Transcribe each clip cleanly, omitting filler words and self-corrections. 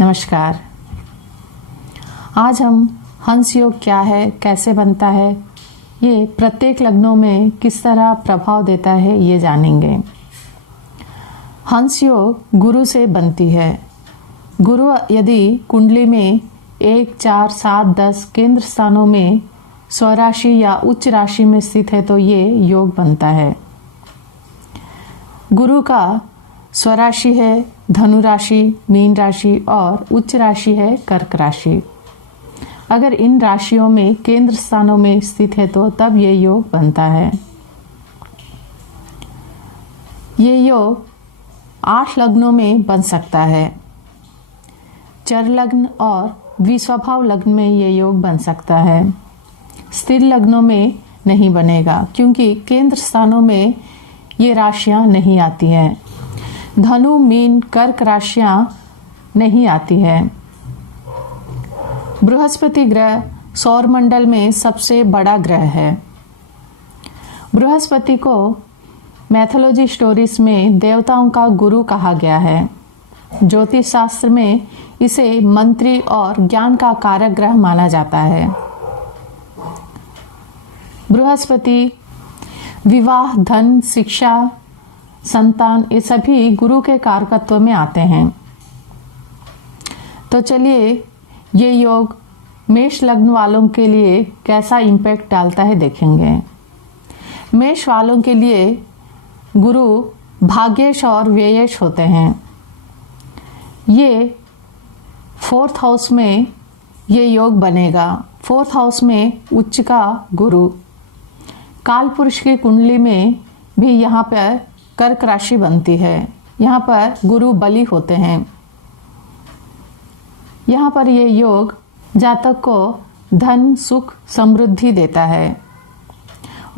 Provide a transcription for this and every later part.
नमस्कार। आज हम हंस योग क्या है, कैसे बनता है, ये प्रत्येक लग्नों में किस तरह प्रभाव देता है, ये जानेंगे। हंस योग गुरु से बनती है। गुरु यदि कुंडली में 1, 4, 7, 10 केंद्र स्थानों में स्वराशि या उच्च राशि में स्थित है तो ये योग बनता है। गुरु का स्वराशि है धनु राशि, मीन राशि और उच्च राशि है कर्क राशि। अगर इन राशियों में केंद्र स्थानों में स्थित है तो तब ये योग बनता है। ये योग 8 लग्नों में बन सकता है। चर लग्न और विस्वभाव लग्न में ये योग बन सकता है। स्थिर लग्नों में नहीं बनेगा क्योंकि केंद्र स्थानों में ये राशियां नहीं आती हैं। धनु, मीन, कर्क राशियां नहीं आती है। बृहस्पति ग्रह सौर मंडल में सबसे बड़ा ग्रह है। बृहस्पति को मैथोलॉजी स्टोरीज में देवताओं का गुरु कहा गया है। ज्योतिष शास्त्र में इसे मंत्री और ज्ञान का कारक ग्रह माना जाता है। बृहस्पति विवाह, धन, शिक्षा, संतान ये सभी गुरु के कारकत्व में आते हैं। तो चलिए ये योग मेष लग्न वालों के लिए कैसा इम्पैक्ट डालता है देखेंगे। मेष वालों के लिए गुरु भाग्येश और व्ययेश होते हैं। ये 4th हाउस में ये योग बनेगा। 4th हाउस में उच्च का गुरु। काल पुरुष की कुंडली में भी यहाँ पर कर्क राशि बनती है। यहाँ पर गुरु बली होते हैं। यहाँ पर ये योग जातक को धन, सुख, समृद्धि देता है।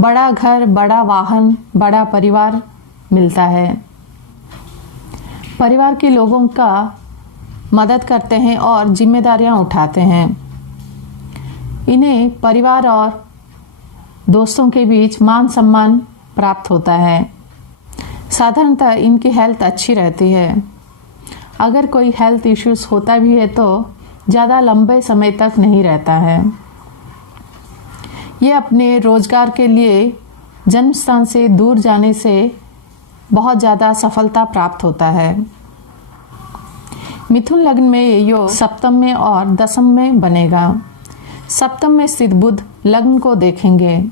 बड़ा घर, बड़ा वाहन, बड़ा परिवार मिलता है। परिवार के लोगों का मदद करते हैं और जिम्मेदारियां उठाते हैं। इन्हें परिवार और दोस्तों के बीच मान सम्मान प्राप्त होता है। साधारणतः इनकी हेल्थ अच्छी रहती है। अगर कोई हेल्थ इश्यूज होता भी है तो ज़्यादा लंबे समय तक नहीं रहता है। ये अपने रोजगार के लिए जन्म स्थान से दूर जाने से बहुत ज़्यादा सफलता प्राप्त होता है। मिथुन लग्न में ये योग सप्तम में और दशम में बनेगा। सप्तम में स्थित बुध लग्न को देखेंगे।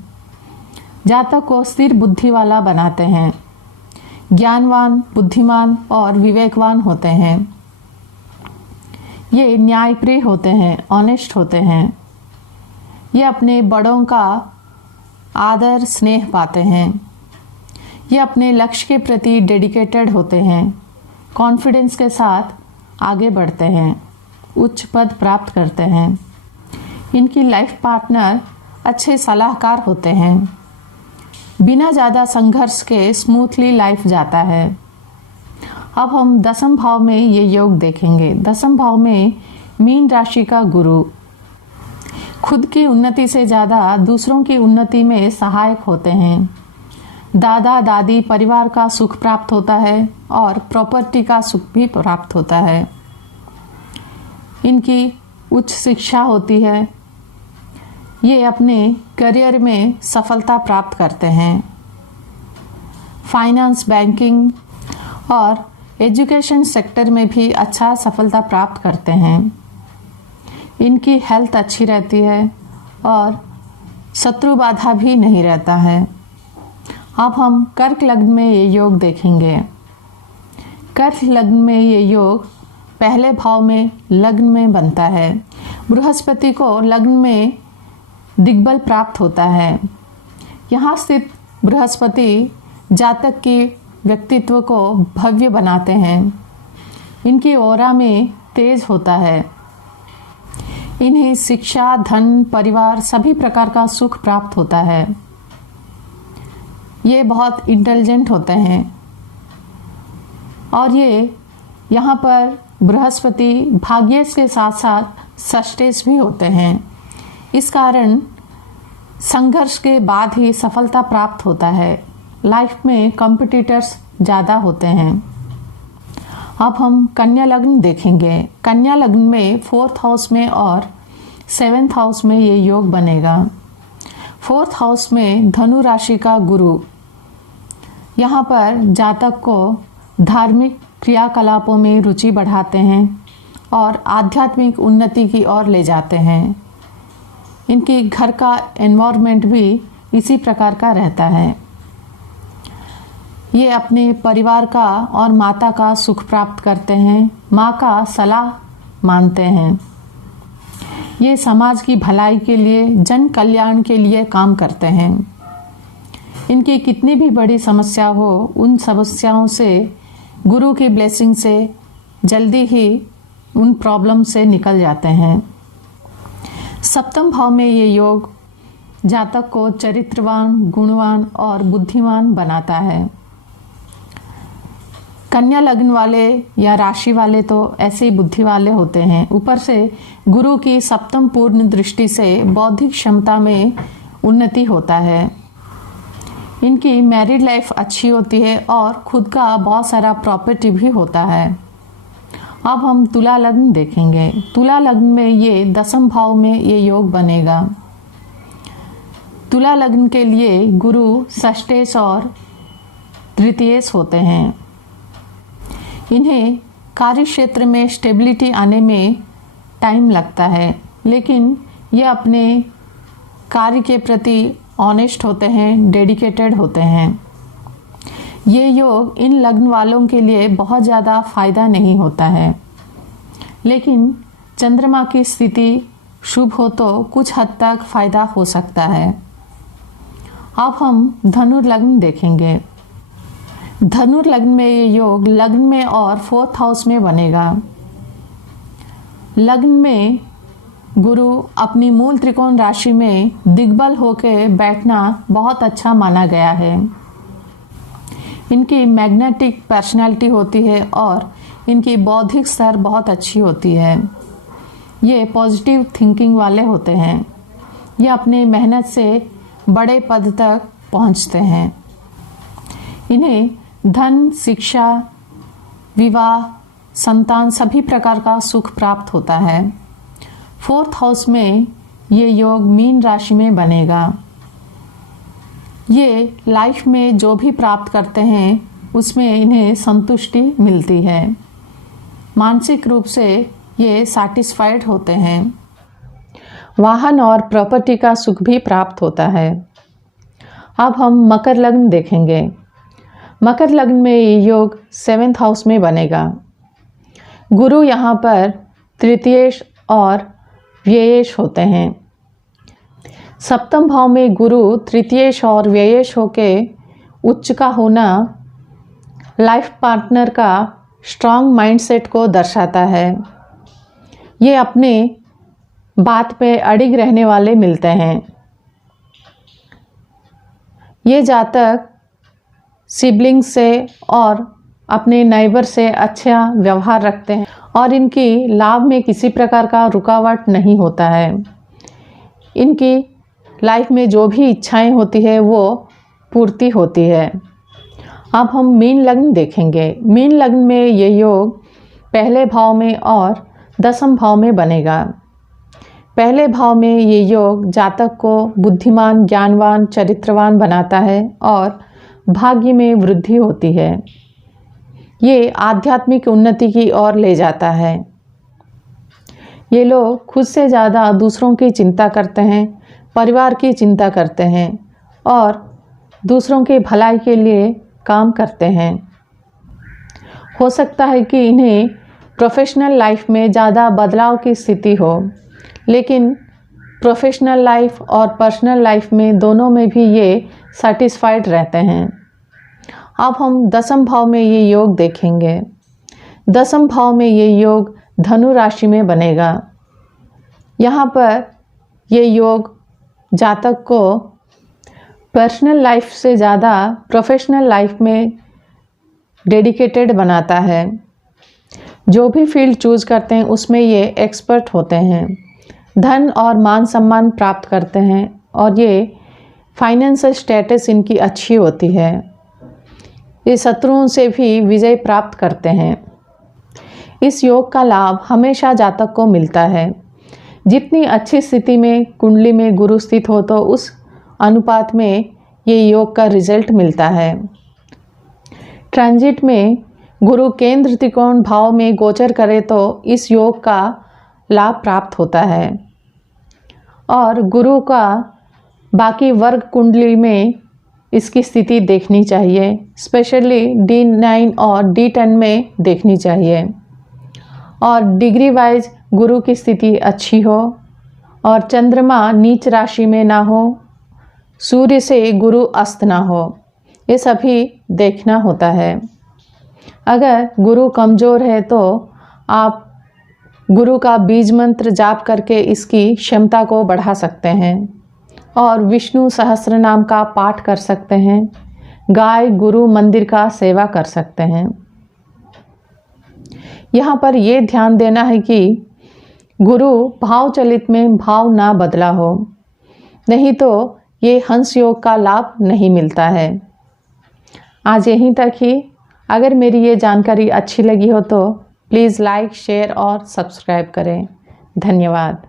जातक को स्थिर बुद्धि वाला बनाते हैं। ज्ञानवान, बुद्धिमान और विवेकवान होते हैं। ये न्यायप्रिय होते हैं, ऑनेस्ट होते हैं। ये अपने बड़ों का आदर स्नेह पाते हैं। ये अपने लक्ष्य के प्रति डेडिकेटेड होते हैं। कॉन्फिडेंस के साथ आगे बढ़ते हैं, उच्च पद प्राप्त करते हैं। इनकी लाइफ पार्टनर अच्छे सलाहकार होते हैं। बिना ज़्यादा संघर्ष के स्मूथली लाइफ जाता है। अब हम दसम भाव में ये योग देखेंगे। दसम भाव में मीन राशि का गुरु खुद की उन्नति से ज़्यादा दूसरों की उन्नति में सहायक होते हैं। दादा दादी परिवार का सुख प्राप्त होता है और प्रॉपर्टी का सुख भी प्राप्त होता है। इनकी उच्च शिक्षा होती है। ये अपने करियर में सफलता प्राप्त करते हैं। फाइनेंस, बैंकिंग और एजुकेशन सेक्टर में भी अच्छा सफलता प्राप्त करते हैं। इनकी हेल्थ अच्छी रहती है और शत्रु बाधा भी नहीं रहता है। अब हम कर्क लग्न में ये योग देखेंगे। कर्क लग्न में ये योग पहले भाव में लग्न में बनता है। बृहस्पति को लग्न में दिग्बल प्राप्त होता है। यहाँ स्थित बृहस्पति जातक के व्यक्तित्व को भव्य बनाते हैं। इनकी ऑरा में तेज होता है। इन्हें शिक्षा, धन, परिवार सभी प्रकार का सुख प्राप्त होता है। ये बहुत इंटेलिजेंट होते हैं और ये यहाँ पर बृहस्पति भाग्येश के साथ साथ षष्टेश भी होते हैं। इस कारण संघर्ष के बाद ही सफलता प्राप्त होता है। लाइफ में कॉम्पिटिटर्स ज़्यादा होते हैं। अब हम कन्या लग्न देखेंगे। कन्या लग्न में 4th हाउस में और 7th हाउस में ये योग बनेगा। 4th हाउस में धनु राशि का गुरु, यहाँ पर जातक को धार्मिक क्रियाकलापों में रुचि बढ़ाते हैं और आध्यात्मिक उन्नति की ओर ले जाते हैं। इनकी घर का एनवायरनमेंट भी इसी प्रकार का रहता है। ये अपने परिवार का और माता का सुख प्राप्त करते हैं, माँ का सलाह मानते हैं। ये समाज की भलाई के लिए, जन कल्याण के लिए काम करते हैं। इनकी कितनी भी बड़ी समस्या हो, उन समस्याओं से गुरु की ब्लेसिंग से जल्दी ही उन प्रॉब्लम से निकल जाते हैं। 7th भाव में ये योग जातक को चरित्रवान, गुणवान और बुद्धिमान बनाता है। कन्या लग्न वाले या राशि वाले तो ऐसे ही बुद्धि वाले होते हैं। ऊपर से गुरु की 7th पूर्ण दृष्टि से बौद्धिक क्षमता में उन्नति होता है। इनकी मैरिड लाइफ अच्छी होती है और खुद का बहुत सारा प्रॉपर्टी भी होता है। अब हम तुला लग्न देखेंगे। तुला लग्न में ये 10th भाव में ये योग बनेगा। तुला लग्न के लिए गुरु षष्ठेश और तृतीयेश होते हैं। इन्हें कार्य क्षेत्र में स्टेबिलिटी आने में टाइम लगता है, लेकिन ये अपने कार्य के प्रति ऑनेस्ट होते हैं, डेडिकेटेड होते हैं। ये योग इन लग्न वालों के लिए बहुत ज़्यादा फायदा नहीं होता है, लेकिन चंद्रमा की स्थिति शुभ हो तो कुछ हद तक फायदा हो सकता है। अब हम धनु लग्न देखेंगे। धनु लग्न में ये योग लग्न में और 4th हाउस में बनेगा। लग्न में गुरु अपनी मूल त्रिकोण राशि में दिग्बल होकर बैठना बहुत अच्छा माना गया है। इनकी मैग्नेटिक पर्सनालिटी होती है और इनकी बौद्धिक स्तर बहुत अच्छी होती है। ये पॉजिटिव थिंकिंग वाले होते हैं। ये अपने मेहनत से बड़े पद तक पहुंचते हैं। इन्हें धन, शिक्षा, विवाह, संतान सभी प्रकार का सुख प्राप्त होता है। 4th हाउस में ये योग मीन राशि में बनेगा। ये लाइफ में जो भी प्राप्त करते हैं उसमें इन्हें संतुष्टि मिलती है। मानसिक रूप से ये सैटिस्फाइड होते हैं। वाहन और प्रॉपर्टी का सुख भी प्राप्त होता है। अब हम मकर लग्न देखेंगे। मकर लग्न में ये योग 7th हाउस में बनेगा। गुरु यहाँ पर तृतीयेश और व्ययेश होते हैं। 7th भाव में गुरु तृतीयेश और व्ययेश होके उच्च का होना लाइफ पार्टनर का स्ट्रांग माइंडसेट को दर्शाता है। ये अपने बात पे अड़िग रहने वाले मिलते हैं। ये जातक सिबलिंग से और अपने नाइबर से अच्छा व्यवहार रखते हैं और इनकी लाभ में किसी प्रकार का रुकावट नहीं होता है। इनकी लाइफ में जो भी इच्छाएं होती है वो पूर्ति होती है। अब हम मीन लग्न देखेंगे। मीन लग्न में ये योग पहले भाव में और 10th भाव में बनेगा। पहले भाव में ये योग जातक को बुद्धिमान, ज्ञानवान, चरित्रवान बनाता है और भाग्य में वृद्धि होती है। ये आध्यात्मिक उन्नति की ओर ले जाता है। ये लोग खुद से ज़्यादा दूसरों की चिंता करते हैं, परिवार की चिंता करते हैं और दूसरों के भलाई के लिए काम करते हैं। हो सकता है कि इन्हें प्रोफेशनल लाइफ में ज़्यादा बदलाव की स्थिति हो, लेकिन प्रोफेशनल लाइफ और पर्सनल लाइफ में दोनों में भी ये सैटिस्फाइड रहते हैं। अब हम 10th भाव में ये योग देखेंगे। 10th भाव में ये योग धनु राशि में बनेगा। यहाँ पर ये योग जातक को पर्सनल लाइफ से ज़्यादा प्रोफेशनल लाइफ में डेडिकेटेड बनाता है। जो भी फील्ड चूज़ करते हैं उसमें ये एक्सपर्ट होते हैं। धन और मान सम्मान प्राप्त करते हैं और ये फाइनेंशियल स्टेटस इनकी अच्छी होती है। ये शत्रुओं से भी विजय प्राप्त करते हैं। इस योग का लाभ हमेशा जातक को मिलता है। जितनी अच्छी स्थिति में कुंडली में गुरु स्थित हो तो उस अनुपात में ये योग का रिजल्ट मिलता है। ट्रांजिट में गुरु केंद्र त्रिकोण भाव में गोचर करे तो इस योग का लाभ प्राप्त होता है। और गुरु का बाकी वर्ग कुंडली में इसकी स्थिति देखनी चाहिए, स्पेशली D9 और D10 में देखनी चाहिए। और डिग्री वाइज गुरु की स्थिति अच्छी हो और चंद्रमा नीच राशि में ना हो, सूर्य से गुरु अस्त ना हो, ये सभी देखना होता है। अगर गुरु कमज़ोर है तो आप गुरु का बीज मंत्र जाप करके इसकी क्षमता को बढ़ा सकते हैं और विष्णु सहस्त्र नाम का पाठ कर सकते हैं। गाय गुरु मंदिर का सेवा कर सकते हैं। यहाँ पर ये ध्यान देना है कि गुरु भाव चलित में भाव ना बदला हो, नहीं तो ये हंस योग का लाभ नहीं मिलता है। आज यहीं तक ही। अगर मेरी ये जानकारी अच्छी लगी हो तो प्लीज़ लाइक, शेयर और सब्सक्राइब करें। धन्यवाद।